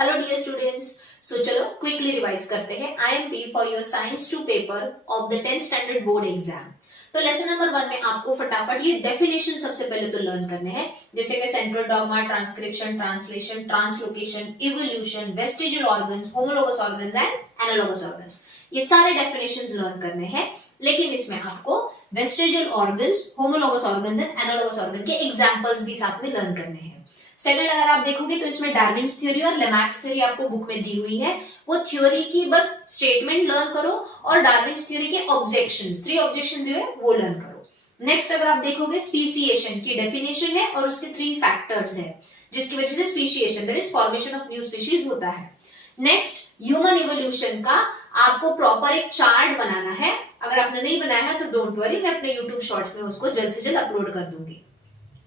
Hello dear students, सो चलो quickly revise करते हैं IMP for your science 2 paper of the 10th standard board exam. तो lesson number 1 में आपको फटाफट ये डेफिनेशन सबसे पहले तो लर्न करने हैं, जैसे कि central dogma, transcription, translation, translocation, evolution, vestigial organs, homologous organs and analogous organs. ये सारे डेफिनेशंस लर्न करने हैं, लेकिन इसमें आपको vestigial organs, homologous organs and analogous organ के एग्जांपल्स भी साथ में लर्न करने हैं। सेकंड, अगर आप देखोगे तो इसमें डार्विन्स थ्योरी और लेमैक्स थ्योरी आपको बुक में दी हुई है। वो थ्योरी की बस स्टेटमेंट लर्न करो और डार्विन्स थ्योरी के ऑब्जेक्शंस, 3 ऑब्जेक्शन दिए हैं वो लर्न करो। नेक्स्ट, अगर आप देखोगे स्पीशिएशन की डेफिनेशन है और उसके 3 फैक्टर्स है जिसकी वजह से speciation, that is formation of new species होता है। नेक्स्ट, ह्यूमन इवोल्यूशन का आपको प्रॉपर एक चार्ट बनाना है। अगर आपने नहीं बनाया है तो डोंट वरी, मैं अपने YouTube शॉर्ट्स में उसको जल्द से जल्द अपलोड कर दूंगी।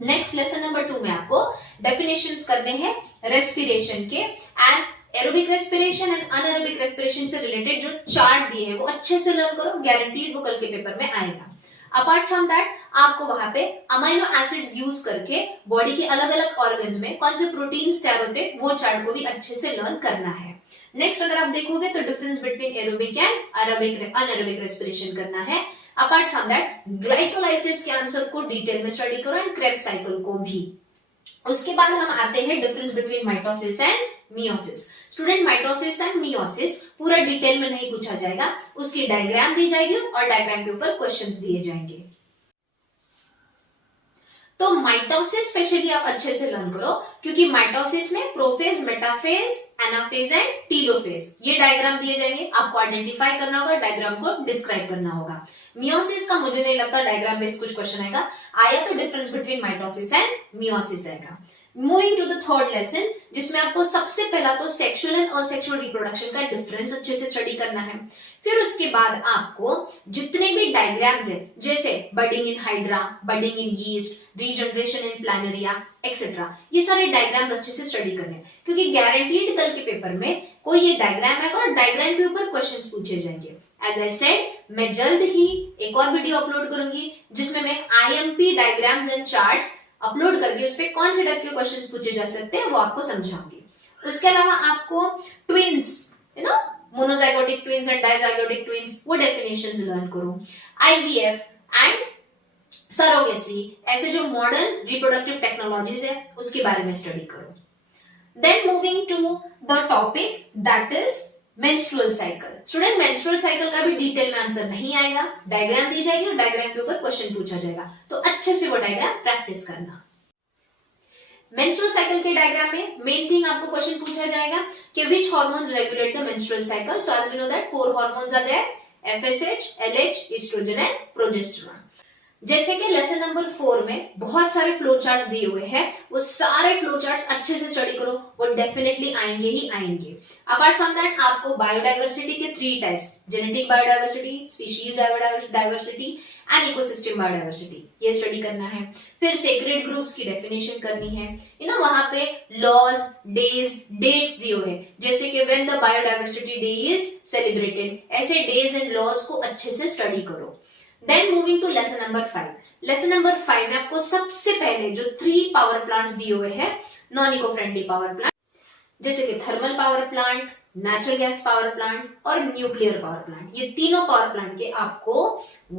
नेक्स्ट, लेसन नंबर 2 में आपको डेफिनेशंस करने हैं रेस्पिरेशन के, and aerobic respiration and anaerobic respiration से रिलेटेड जो चार्ट दिए हैं वो अच्छे से लर्न करो, गारंटीड वो कल के पेपर में आएगा। अपार्ट फ्रॉम दैट, आपको वहां पे अमाइनो एसिड्स यूज करके बॉडी के अलग अलग ऑर्गन्स में कौन से प्रोटीन्स तैयार होते हैं वो चार्ट को भी अच्छे से लर्न करना है। नेक्स्ट, अगर आप देखोगे तो difference between aerobic and anaerobic respiration करना है। अपार्ट फ्रॉम दैट, ग्लाइकोलाइसिस के आंसर को डिटेल में स्टडी करो एंड क्रेब्स साइकिल को भी। उसके बाद हम आते हैं difference between mitosis and meiosis. Student, mitosis and meiosis पूरा डिटेल में नहीं पूछा जाएगा, उसकी डायग्राम दी जाएगी और डायग्राम के ऊपर क्वेश्चंस दिए जाएंगे। तो माइटोसिस स्पेशली आप अच्छे से लर्न करो, क्योंकि माइटोसिस में prophase, metaphase, anaphase and telophase ये डायग्राम दिए जाएंगे, आपको आइडेंटिफाई करना होगा, डायग्राम को डिस्क्राइब करना होगा। मियोसिस का मुझे नहीं लगता डायग्राम बेस्ड कुछ क्वेश्चन आया तो difference between mitosis and meiosis आएगा। Moving to the third lesson, जिसमें आपको सबसे पहला तो सेक्सुअल एंड असेक्सुअल रिप्रोडक्शन का डिफरेंस अच्छे से स्टडी करना है। फिर उसके बाद आपको जितने भी डायग्राम्स है, जैसे budding in hydra, budding in yeast, regeneration in planaria etcetera, ये सारे डायग्राम्स अच्छे से स्टडी करने हैं, क्योंकि गारंटीड कल के पेपर में कोई ये डायग्राम आएगा और डायग्राम के ऊपर क्वेश्चंस पूछे जाएंगे। एज आई सेड, मैं जल्द ही एक और वीडियो अपलोड करूंगी जिसमें मैं IMP diagrams and charts upload करके उस पे कौन से टाइप के क्वेश्चंस पूछे जा सकते हैं वो आपको समझाऊंगी। उसके अलावा आपको twins, monozygotic twins and dizygotic twins, वो डेफिनेशंस लर्न करो। आईवीएफ एंड सरोगेसी, ऐसे जो मॉडर्न रिप्रोडक्टिव टेक्नोलॉजीज है उसके बारे में स्टडी करो। Then moving to the topic that is menstrual cycle. Student, menstrual cycle का भी डिटेल में आंसर नहीं आएगा, डायग्राम दी जाएगी और डायग्राम के ऊपर क्वेश्चन पूछा जाएगा, तो अच्छे से वो डायग्राम प्रैक्टिस करना। मेंस्ट्रुअल साइकिल के डायग्राम में मेन थिंग आपको क्वेश्चन पूछा जाएगा कि which hormones regulate the menstrual cycle. So as we know that 4 hormones are there, FSH, LH, oestrogen and progesterone. जैसे कि लेसन नंबर 4 में बहुत सारे फ्लो चार्ट्स दिए हुए हैं, वो सारे फ्लो चार्ट्स अच्छे से स्टडी करो, वो डेफिनेटली आएंगे ही आएंगे। अपार्ट फ्रॉम दैट, आपको बायोडाइवर्सिटी के 3 types, genetic biodiversity, species diversity and ecosystem biodiversity, ये स्टडी करना है। फिर सेक्रेड ग्रुप्स की डेफिनेशन करनी है। वहां पे लॉज, डेज, डेट्स दिए हुए हैं, जैसे कि when the biodiversity day is celebrated, ऐसे डेज एंड लॉज को अच्छे से स्टडी करो। Then moving to lesson number 5. Lesson number 5 में आपको सबसे पहले जो 3 पावर प्लांट्स दिए हुए हैं, non eco friendly power plant, जैसे कि thermal power plant, natural gas power plant और न्यूक्लियर पावर प्लांट, ये तीनों पावर प्लांट के आपको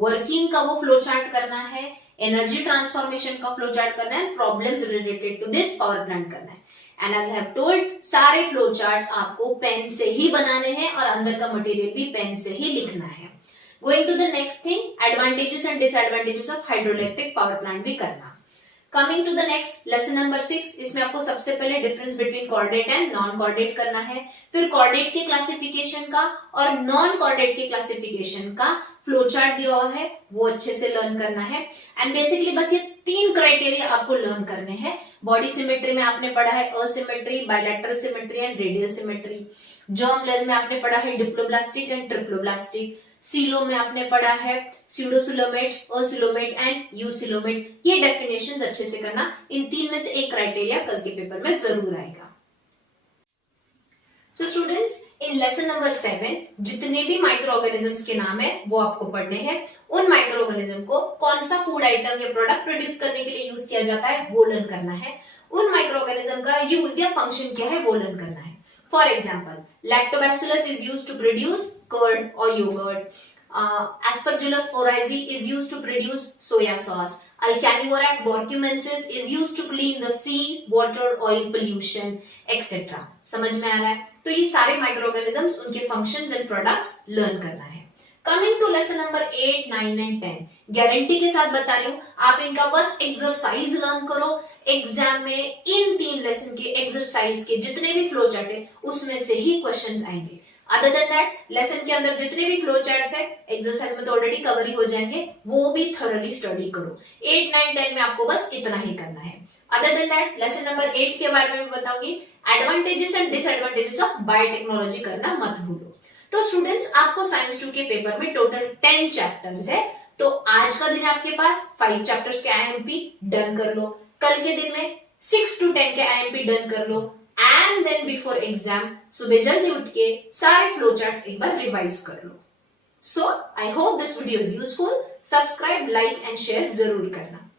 वर्किंग का वो फ्लो चार्ट करना है, एनर्जी ट्रांसफॉर्मेशन का फ्लो चार्ट करना है, problems related to this power plant करना है। And as I have told, सारे फ्लो चार्ट्स आपको पेन से ही बनाने हैं और अंदर का मटेरियल भी पेन से ही लिखना है। Going to the next thing, advantages and disadvantages of hydroelectric power plant भी करना। Coming to the next, lesson number 6, इसमें आपको सबसे पहले difference between chordate and non chordate करना है। फिर कॉर्डेट के क्लासिफिकेशन का और नॉन कॉर्डेट के क्लासिफिकेशन का फ्लो चार्ट दिया हुआ है, वो अच्छे से लर्न करना है। एंड बेसिकली बस ये 3 क्राइटेरिया आपको लर्न करने हैं। बॉडी सिमेट्री में आपने पढ़ा है asymmetry, bilateral symmetry and radial symmetry. Germ-less में आपने पढ़ा है डिप्लोब्लास्टिक एंड ट्रिप्लोब्लास्टिक। सीलो में आपने पढ़ा है स्यूडोसिलोमेट, असिलोमेट एंड यूसिलोमेट। ये डेफिनेशंस अच्छे से करना, इन 3 में से एक क्राइटेरिया कल के पेपर में जरूर आएगा। सो स्टूडेंट्स, इन लेसन नंबर 7 जितने भी माइक्रो ऑर्गेनिजम्स के नाम है वो आपको पढ़ने हैं। उन माइक्रो ऑर्गेनिज्म को कौन सा फूड आइटम या प्रोडक्ट प्रोड्यूस करने के लिए यूज किया जाता है वो लर्न करना है। उन माइक्रो ऑर्गेनिज्म का यूज या फंक्शन क्या है वो लर्न करना है। For example, lactobacillus is used to produce curd or yogurt. Aspergillus oryzae is used to produce soya sauce. Alcanivorax borcumensis is used to clean the sea, water, oil pollution, etc. समझ में आ रहा है? तो ये सारे microorganisms, उनके functions and products learn करना है. Coming to lesson number 8, 9 and 10, guarantee के साथ बता रही हूँ, आप इनका बस एक्सरसाइज लर्न करो. एग्जाम में इन 3 लेसन के एक्सरसाइज के जितने भी फ्लो चार्ट है उसमें से ही क्वेश्चंस आएंगे. अदर देन दैट, लेसन के अंदर जितने भी फ्लो चार्ट्स है एक्सरसाइज में तो ऑलरेडी कवर ही हो जाएंगे, वो भी थॉरली स्टडी करो. 8, 9, 10 में आपको बस इतना ही करना है. Other than that, lesson number 8 के बारे में बताऊंगी, advantages and disadvantages of biotechnology करना मत भूलो. तो स्टूडेंट्स, आपको साइंस 2 के पेपर में टोटल 10 चैप्टर्स है. तो आज का दिन है आपके पास 5 चैप्टर्स के आईएमपी डन कर लो. कल के दिन में 6 to 10 के आईएमपी डन कर लो. एंड देन बिफोर एग्जाम सुबह जल्दी उठ के सारे फ्लो चार्ट्स एक बार रिवाइज कर लो. So I hope this video is useful. Subscribe, like and share जरूर करना.